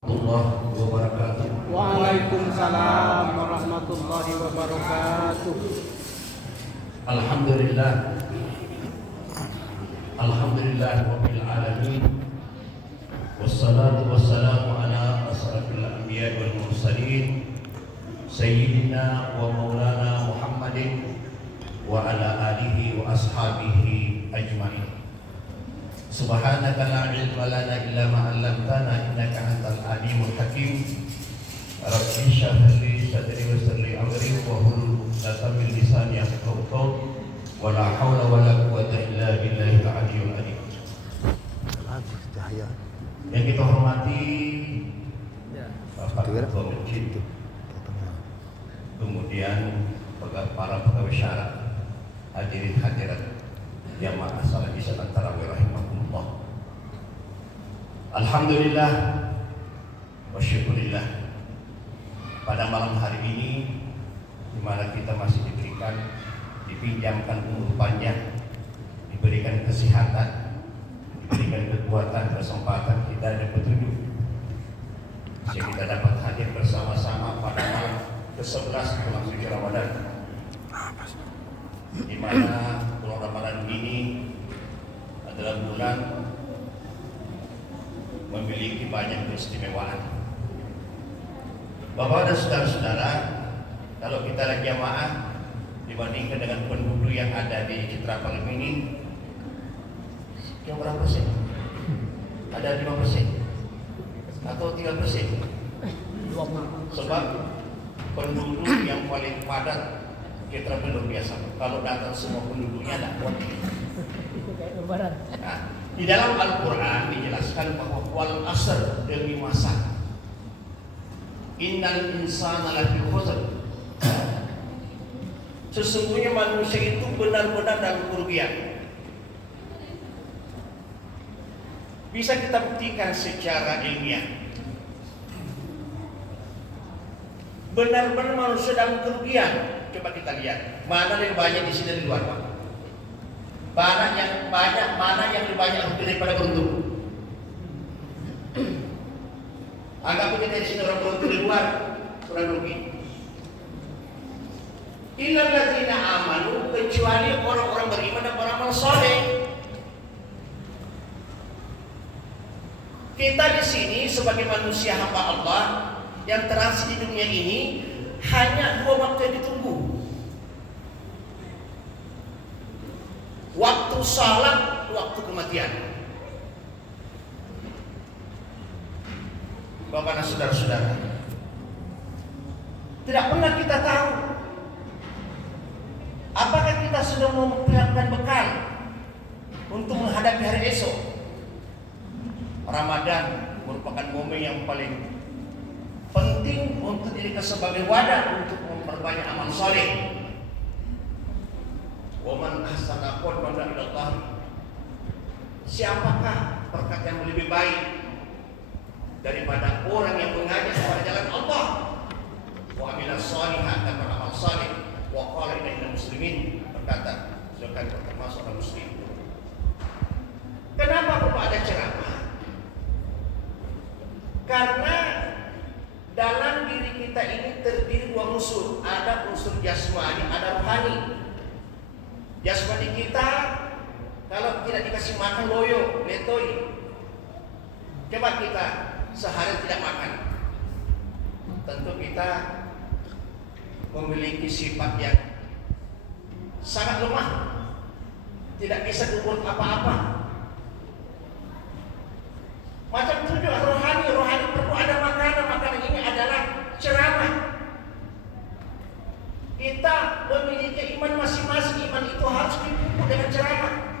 Warahmatullahi wabarakatuh. Waalaikumsalam warahmatullahi wabarakatuh. Alhamdulillah. Alhamdulillah rabbil alamin. Wassalatu wassalamu ala asrafil anbiya wal mursalin sayyidina wa maulana Muhammadin wa ala alihi wa ashabihi ajmain. Subhanaka la ilma lana illa ma 'allamtana innaka antal alimul hakim. Rabbi shrah li sadri wa yassir li amri wa hlul 'uqdatam min lisani yafqahu qawli wa la haula wa la quwwata illa billahil aliyyil azim. Yang kita hormati Bapak Ketua Masjid, kemudian para pegawai syarat, hadirin hadirat jamaah salat isya tarawih rahimahumullah. Alhamdulillah wa syukurillah, pada malam hari ini di mana kita masih dipinjamkan umur panjang, diberikan kesehatan, diberikan kekuatan, kesempatan, kita ada petunjuk sehingga kita dapat hadir bersama-sama pada malam ke-11 bulan suci Ramadan, di mana bulan Ramadan ini adalah bulan memiliki banyak keistimewaan. Bapak dan saudara-saudara, kalau kita lagi jamaah dibandingkan dengan penduduk yang ada di Citra Palem ini, yang berapa persen? Ada 5% atau 3%? Sebab penduduk yang paling padat Citra belum biasa. Kalau datang semua penduduknya ada kuat. Nah, di dalam Al-Quran dijelaskan bahwa wal asr, demi masa, innal insana lafi khusr, sesungguhnya manusia itu benar-benar dalam kerugian. Bisa kita buktikan secara ilmiah, benar-benar manusia dalam kerugian. Coba kita lihat mana yang banyak di sini, di luar, Pak. Mana yang lebih banyak rugi daripada beruntung. Anggap kita di sini orang beruntung, di luar orang rugi. Illal ladzina amanu, kecuali orang-orang beriman dan beramal saleh. Kita di sini sebagai manusia hamba Allah yang terasi di dunia ini hanya 2 waktu yang ditunggu. Waktu salat, waktu kematian. Bapak dan saudara-saudara, tidak pernah kita tahu apakah kita sudah mempersiapkan bekal untuk menghadapi hari esok. Ramadan merupakan momen yang paling penting untuk diri kita sebagai wadah untuk memperbanyak amal saleh. Wa man ahsana qawlan ila Allah, siapakah perkata yang lebih baik daripada orang yang mengajak kepada jalan Allah, wa amila shalihan, dan beramal saleh, wa qala innal muslimin, berkata silakan termasuk orang muslim. Kenapa perlu ada ceramah? Karena dalam diri kita ini terdiri 2 unsur, ada unsur jasmani, ada rohani. Jasmani kita kalau tidak dikasih makan loyo, letoi. Coba kita sehari tidak makan, tentu kita memiliki sifat yang sangat lemah, tidak bisa berbuat apa-apa. Macam itu juga rohani perlu ada makanan ini adalah ceramah. Kita memiliki iman masing-masing, iman itu harus dipupuk dengan ceramah.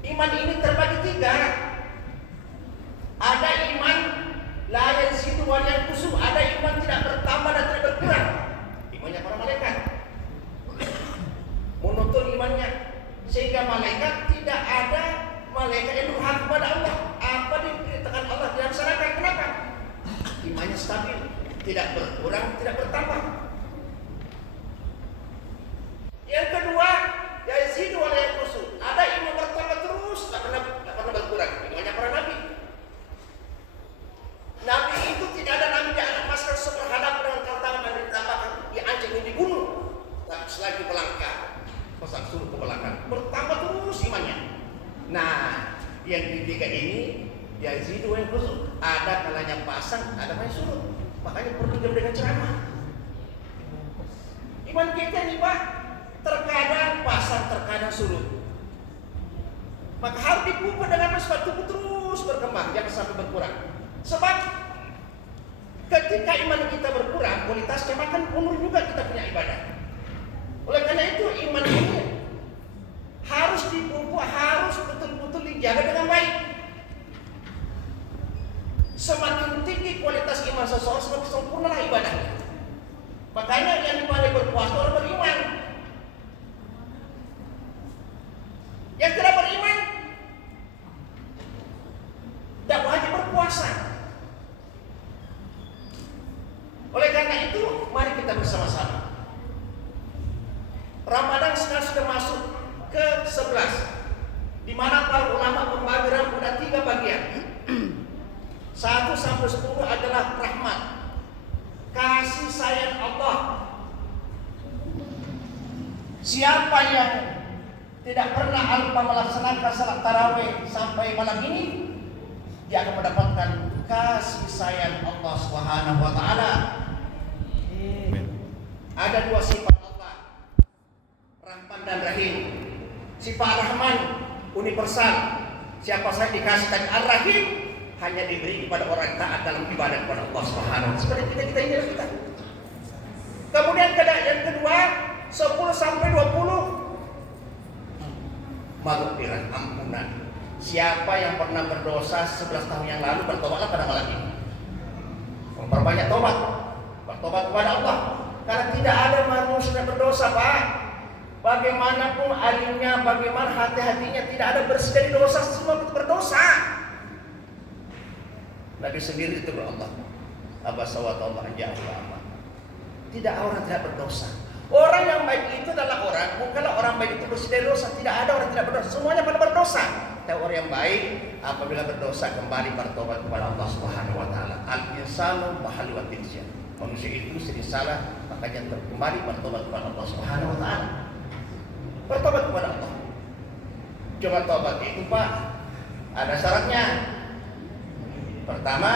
Iman ini terbagi 3. Ada iman la yazidu wa la yanqusu, ada iman tidak bertambah dan tidak berkurang. Imannya para malaikat, monoton imannya, sehingga malaikat tidak ada malaikat yang durhaka kepada Allah. Apa yang diperintahkan Allah dilaksanakan. Kenapa? Imannya stabil, tidak berkurang, tidak bertambah. Yang kedua, yazidu wa la yanqusu, ada iman bertambah terus, tak pernah berkurang. Imannya para nabi. lagi melangkah, pasang surut ke belakang, bertambah terus imannya. Nah, yang ketiga ini yazidu wa yanqus, ada kalanya pasang, ada kalanya surut. Makanya perlu dengan ceramah. Iman kita nih Pak, terkadang pasang, terkadang surut. Maka harus dipupuk dengan sesuatu terus berkembang, jangan sampai berkurang. Sebab ketika iman kita berkurang, kualitasnya makan umur juga kita punya ibadah. Oleh karena itu iman ini harus dipupuk, harus betul-betul dijaga dengan baik. Semakin tinggi kualitas iman seseorang, semakin sempurnalah ibadahnya. Makanya yang paling berpuasa orang beriman. Yang tidak beriman, tidak wajib berpuasa. Oleh karena itu, mari kita bersama-sama. Ramadan sekarang sudah masuk ke 11, di mana para ulama membagi Ramadan 3 bagian. 1 sampai 10 adalah rahmat, kasih sayang Allah. Siapa yang tidak pernah alpa melaksanakan salat tarawih sampai malam ini, dia akan mendapatkan kasih sayang Allah Subhanahu wa taala. Ada 2 sifat Allah, Rahman dan Rahim. Sifat Rahman universal, siapa saja dikasihkan Ar-Rahim, hanya diberi kepada orang taat dalam ibadah kepada Allah Subhanahu wa taala. Seperti kita ini kita. Kemudian yang kedua 10 sampai 20 maghfirah, ampunan. Siapa yang pernah berdosa 11 tahun yang lalu, bertobatlah pada malam ini. Memperbanyak tobat, bertobat kepada Allah. Karena tidak ada manusia yang berdosa, Pak. Bagaimanapun alimnya, bagaimana hati-hatinya, tidak ada bersih dari dosa, semua berdosa. Nabi sendiri itu Allah. Abasawatullah ja'ala. Tidak, orang tidak berdosa. Orang yang baik itu adalah orang, bukanlah orang baik itu bersih dari dosa. Tidak ada orang tidak berdosa, semuanya pada berdosa. Tapi orang yang baik apabila berdosa kembali bertobat kepada Allah Subhanahu wa taala. Al-insanu mahallu watinsia. Manusia itu sering salah, makanya kembali bertobat kepada Allah Subhanahu wa taala. Bertobat kepada Allah. Cuma tobat itu, Pak, ada syaratnya. Pertama,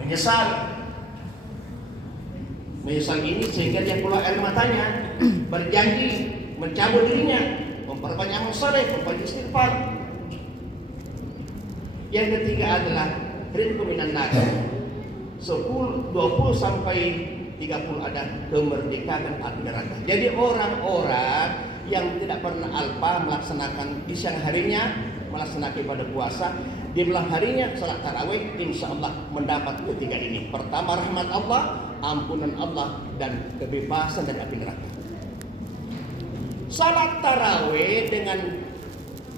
menyesal. Menyesal ini sehingga dia keluar air matanya, berjanji mencabut dirinya, memperbanyak amal saleh, memperbanyak istighfar. Yang ketiga adalah ridho minan nas. 20 sampai 30 ada kemerdekaan api neraka. Jadi orang-orang yang tidak pernah alpa melaksanakan di siang harinya, melaksanakan ibadah puasa, di malam harinya salat tarawih, insya Allah mendapat ketiga ini. Pertama, rahmat Allah, ampunan Allah, dan kebebasan dari api neraka. Salat tarawih dengan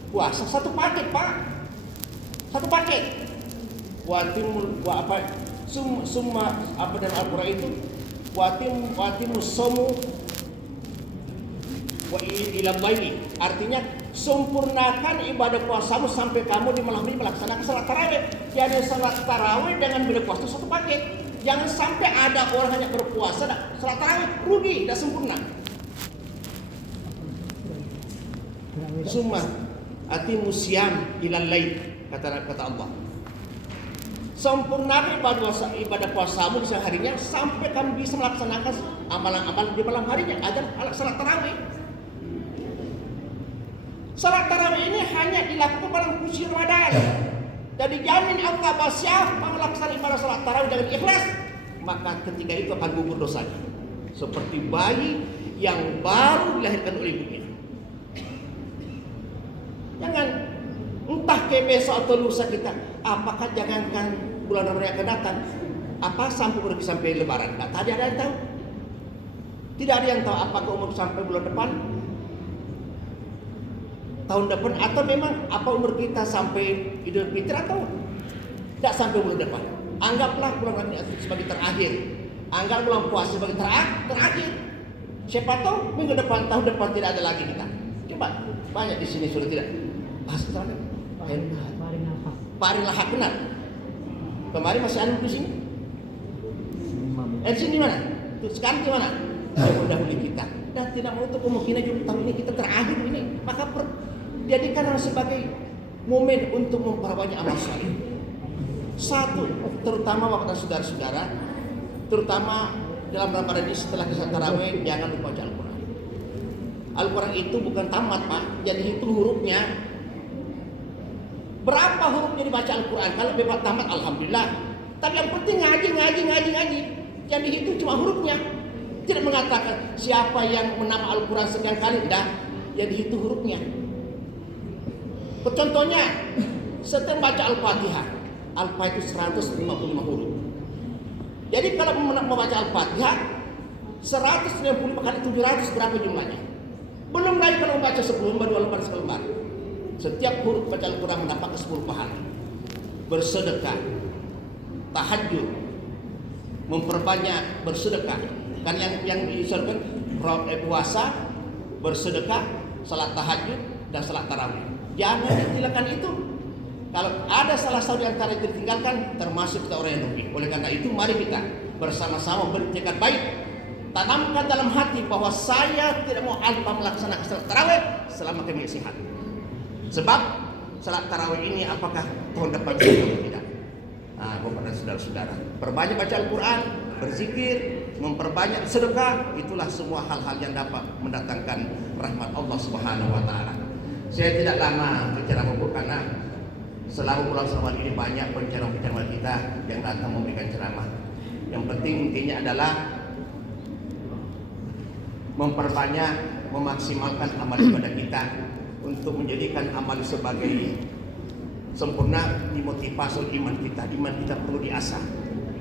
puasa satu paket, Pak. Satu paket. Summa apa dalam Al-Quran itu? Watimus somu wa ila bayi. Artinya sempurnakan ibadah puasamu sampai kamu di malam ini melaksanakan salat tarawih. Jadi salat tarawih dengan ibadah puasa satu paket. Jangan sampai ada orang hanya berpuasa dan salat tarawih rugi, tidak sempurna. Summa atimus siyam ilal lail, kata Allah. Sempurnakan ibadah puasamu di siang harinya sampai kamu bisa melaksanakan amalan-amalan di malam harinya. Ada salat tarawih. Salat tarawih ini hanya dilakukan pada bulan Ramadan. Dan dijamin Allah siapa melaksanakan ibadah salat tarawih dengan ikhlas, maka ketika itu akan gugur dosanya. Seperti bayi yang baru dilahirkan oleh ibunya. Jangan entah ke besok atau lusa kita, apakah jangankan bulan Ramadan yang akan datang, apa sampai lebaran. Tidak ada yang tahu. Tidak ada yang tahu apakah umur sampai bulan depan, tahun depan, atau memang apa umur kita sampai Idul Fitri atau tidak sampai bulan depan. Anggaplah bulan Ramadan sebagai terakhir. Anggap bulan puasa sebagai terakhir. Siapa tahu minggu depan, tahun depan tidak ada lagi kita. Coba banyak di sini sudah tidak. Astaga, Pak Lahak benar. Kemarin masih anu di sini. Di sini mana? Sekarang di mana? Mudah-mudahan kita dan tidak menutup kemungkinan juga tahun ini kita terakhir ini. Maka jadikanlah sebagai momen untuk memperbanyak amal saleh. Satu, terutama Bapak dan saudara-saudara, terutama dalam Ramadan ini setelah kisah tarawih, jangan lupa baca Al-Quran. Al-Quran itu bukan tamat, Pak, jadi hitung hurufnya. Berapa hurufnya dibaca Al-Quran? Kalau bebas tamat, alhamdulillah. Tapi yang penting ngaji. Yang dihitung cuma hurufnya. Tidak mengatakan siapa yang menambah Al-Quran sekian kali, tidak. Yang dihitung hurufnya. Contohnya, setelah baca Al-Fatihah, Al-Fatihah itu 155 huruf. Jadi kalau membaca Al-Fatihah 150 kali 700 berapa jumlahnya? Belum lagi kalau membaca 10 lembar, 2 lembar, 1 lembar. Setiap huruf baca Al-Quran mendapatkan 10 pahala. Bersedekah, tahajud, memperbanyak bersedekah. Kan yang diusulkan puasa, bersedekah, salat tahajud, dan salat tarawih. Jangan ditinggalkan itu. Kalau ada salah satu yang antara itu ditinggalkan, termasuk kita orang yang rugi. Oleh karena itu, mari kita bersama-sama bertekad baik, tanamkan dalam hati bahwa saya tidak mau lupa melaksanakan salat tarawih selama kami sehat. Sebab salat tarawih ini apakah tahun depan atau tidak? Nah, Bapak dan saudara-saudara, perbanyak baca Al-Quran, berzikir, memperbanyak sedekah, itulah semua hal-hal yang dapat mendatangkan rahmat Allah Subhanahu wa taala. Saya tidak lama bicara karena selama bulan Syawal ini banyak penceramah-penceramah kita yang datang memberikan ceramah. Yang penting intinya adalah memperbanyak, memaksimalkan amal ibadah kita untuk menjadikan amal sebagai sempurna dimotivasi iman kita. Iman kita perlu diasah.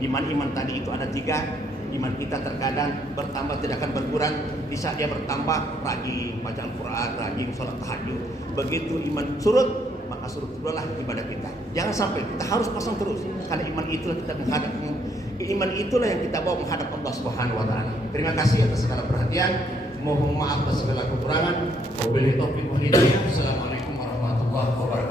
Iman tadi itu ada 3. Iman kita terkadang bertambah, tidak akan berkurang. Di saat dia bertambah, rajin baca Al-Quran, rajin sholat tahajud. Begitu iman surut, maka surut itulah ibadah kita. Jangan sampai kita harus pasang terus, karena iman itulah kita menghadap, iman itulah yang kita bawa menghadap Allah Subhanahu wa taala. Terima kasih atas segala perhatian. Mohon maaf atas segala kekurangan. Wabillahi taufiq wal hidayah. Assalamualaikum warahmatullahi wabarakatuh.